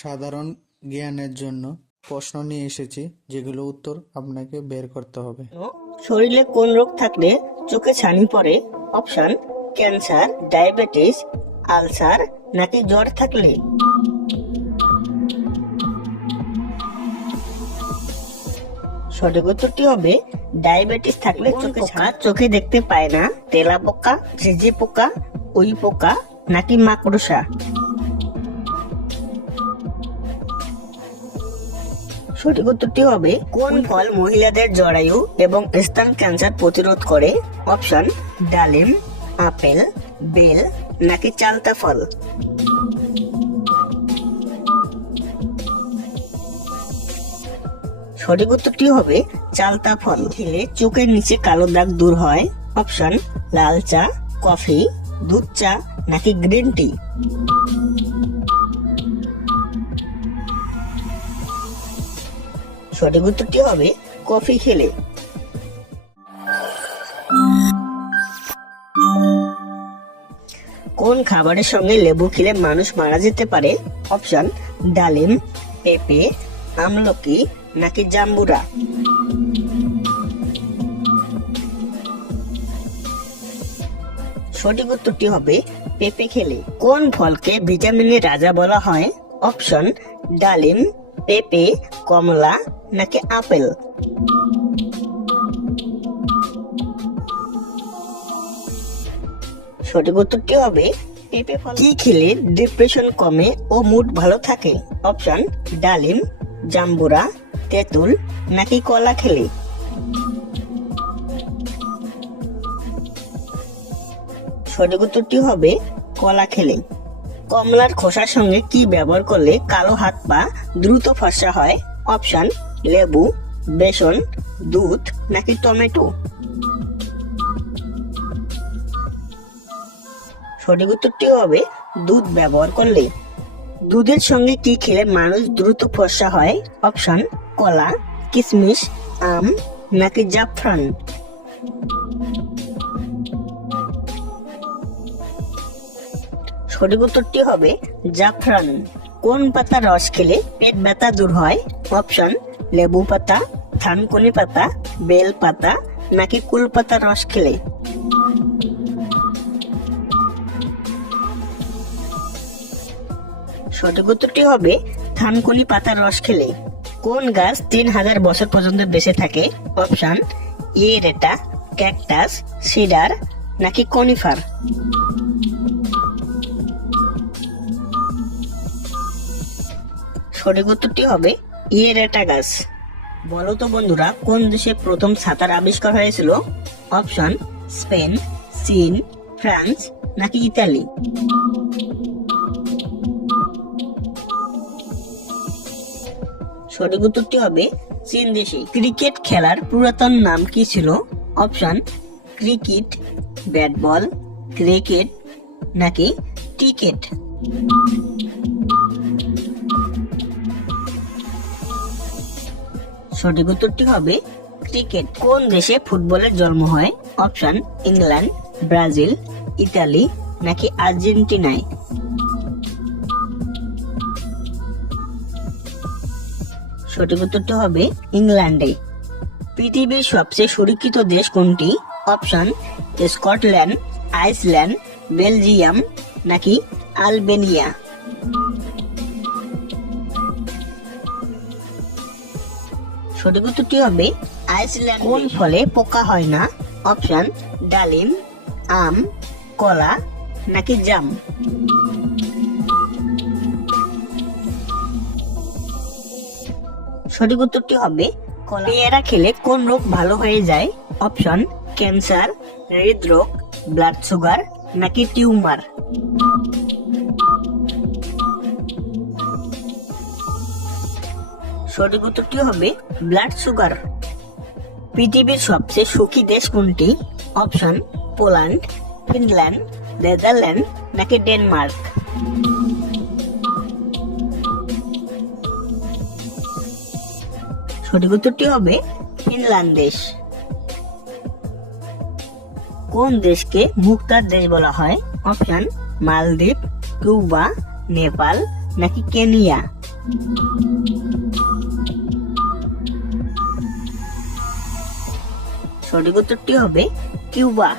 সাধারণ জ্ঞানের জন্য প্রশ্ন নিয়ে এসেছি, যেগুলো উত্তর আপনাকে বের করতে হবে। শরীরে কোন রোগ থাকলে চোখে ছানি পড়ে? অপশন: ক্যান্সার, ডায়াবেটিস, আলসার নাকি জ্বর থাকলে? সঠিক উত্তরটি হবে ডায়াবেটিস থাকলে চোখে ছানি। চোখে দেখতে পায় না, তেলা পোকা, ঝিঝি পোকা, উই পোকা নাকি মাকড়সা? সঠিক উত্তরটি হবে কোন ফল মহিলাদের জরায়ু এবং স্তন ক্যান্সার প্রতিরোধ করে? অপশন: ডালিম, আপেল, বেল নাকি চালতা ফল? সঠিক উত্তরটি হবে চালতা ফল। খেলে চোখের নিচে কালো দাগ দূর হয়? অপশন: লাল চা, কফি, দুধ চা নাকি গ্রিন টি? সঠিক উত্তরটি হবে কফি খেলে। কোন খাবারের সঙ্গে লেবু খেলে মানুষ মারা যেতে পারে? অপশন: ডালিম, পেঁপে, আমলকি নাকি জাম্বুরা? সঠিক উত্তরটি হবে পেঁপে খেলে। কোন ফলকে ভিটামিনের রাজা বলা হয়? অপশন: ডালিম, পেঁপে, কমলা নাকি আপেল? সঠিক উত্তরটি হবে পেঁপে ফল। কি খেলে ডিপ্রেশন কমে ও মুড ভালো থাকে? অপশন: ডালিম, জাম্বুরা, তেঁতুল নাকি কলা খেলে? সঠিক উত্তরটি হবে কলা খেলে। কমলার খোসার সঙ্গে কি ব্যবহার করলে কালো হাত পা দ্রুত ফর্সা হয়? অপশন: লেবু, বেসন, দুধ নাকি টমেটো? সঠিক উত্তরটি হবে দুধ ব্যবহার করলে। দুধের সঙ্গে কি খেলে মানুষ দ্রুত ফর্সা হয়? অপশন: কলা, কিশমিশ, আম নাকি জাফরান? সঠিক উত্তরটি হবে জাফরান। কোন পাতার রস খেলে পেট ব্যথা দূর হয়? অপশন: লেবু পাতা, থানকুনি পাতা, বেল পাতা নাকি কুল পাতার রস খেলে? সঠিক উত্তরটি হবে থানকুনি পাতার রস খেলে। কোন গাছ 3000 বছর পর্যন্ত বেঁচে থাকে? অপশন: ইয়েরেটা, ক্যাকটাস, সিডার নাকি কনিফার? সঠিক উত্তরটি হবে ইয়েরেটা গাছ। বলো তো বন্ধুরা, কোন দেশে প্রথম ছাতার আবিষ্কার হয়েছিল? অপশন: স্পেন, চীন, ফ্রান্স নাকি ইতালি? সঠিক উত্তরটি হবে চীন দেশে। ক্রিকেট খেলার পুরাতন নাম কি ছিল? Option: cricket, bat ball, cricket নাকি টিকেট? সঠিক উত্তরটি হবে ক্রিকেট। কোন দেশে ফুটবলের জন্ম হয়? অপশন: ইংল্যান্ড, ব্রাজিল, ইতালি নাকি আর্জেন্টিনায়? সঠিক উত্তরটি হবে ইংল্যান্ডে। পৃথিবীর সবচেয়ে সুরক্ষিত দেশ কোনটি? অপশন: স্কটল্যান্ড, আইসল্যান্ড, বেলজিয়াম নাকি আলবেনিয়া? সঠিক উত্তরটি হবে আইসল্যান্ড। কোন ফলে পোকা হয় না? অপশন: ডালিম, আম, কলা নাকি জাম? সঠিক উত্তরটি হবে কলা। পেয়ারা খেলে কোন রোগ ভালো হয়ে যায়? অপশন: ক্যান্সার, হৃদরোগ, ব্লাড সুগার নাকি টিউমার? সঠিক উত্তরটি হবে ব্লাড সুগার। পৃথিবীর সবচেয়ে সুখী দেশ কোনটি? অপশন: পোল্যান্ড, ফিনল্যান্ড, নেদারল্যান্ড নাকি ডেনমার্ক? সঠিক উত্তরটি হবে ফিনল্যান্ড দেশ। কোন দেশকে মুক্তার দেশ বলা হয়? অপশন: মালদ্বীপ, কিউবা, নেপাল নাকি কেনিয়া? সঠিক উত্তরটি হবে কিউবা।